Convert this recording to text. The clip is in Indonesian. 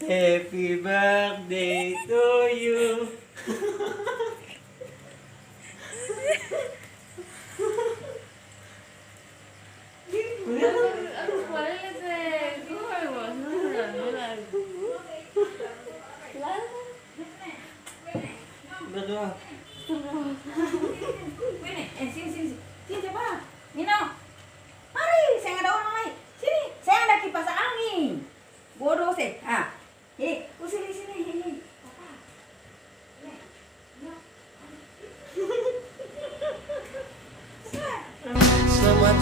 Happy birthday to you. ¿Cuál es ese juego? Berdoa. Sini, sini, sini coba. Nino, mari, saya nggak ada orang lain. Sini, saya ada kipas angin. Bodoh sih. Ah, sini, sini, sini. Selamat